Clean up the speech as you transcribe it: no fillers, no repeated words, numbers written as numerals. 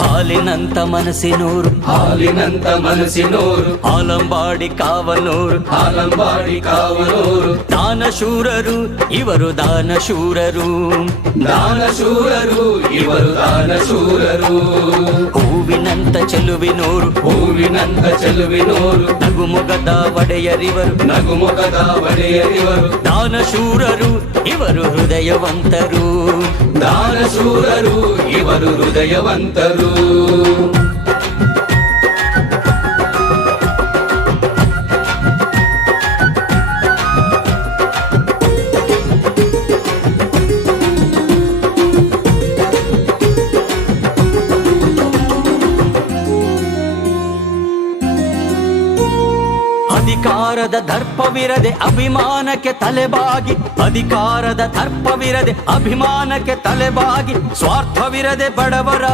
ಹಾಲಿನಂತ ಮನಸ್ಸಿನೂರು ಹಾಲಿನಂತ ಮನಸ್ಸಿನೋರು ಆಲಂಬಾಡಿ ಕಾವನೂರು ಆಲಂಬಾಡಿ ಕಾವನೂರು ದಾನಶೂರರು ಇವರು ದಾನಶೂರರು ದಾನಶೂರರು ಇವರು ದಾನಶೂರರು ಹೂವಿನಂತ ಚೆಲುವಿನೂರು ಹೂವಿನಂತ ಚೆಲುವಿನೋರು ನಗುಮೊಗದ ಒಡೆಯರಿವರು ನಗುಮೊಗದ ಒಡೆಯರಿವರು ದಾನಶೂರರು ಇವರು ಹೃದಯವಂತರು ದಾನಶೂರರು ಇವರು ಹೃದಯವಂತರು ಅಧಿಕಾರದ ದರ್ಪವಿರದೆ ಅಭಿಮಾನಕ್ಕೆ ತಲೆಬಾಗಿ ಅಧಿಕಾರದ ದರ್ಪವಿರದೆ ಅಭಿಮಾನಕ್ಕೆ ತಲೆಬಾಗಿ ಸ್ವಾರ್ಥವಿರದೆ ಬಡವರ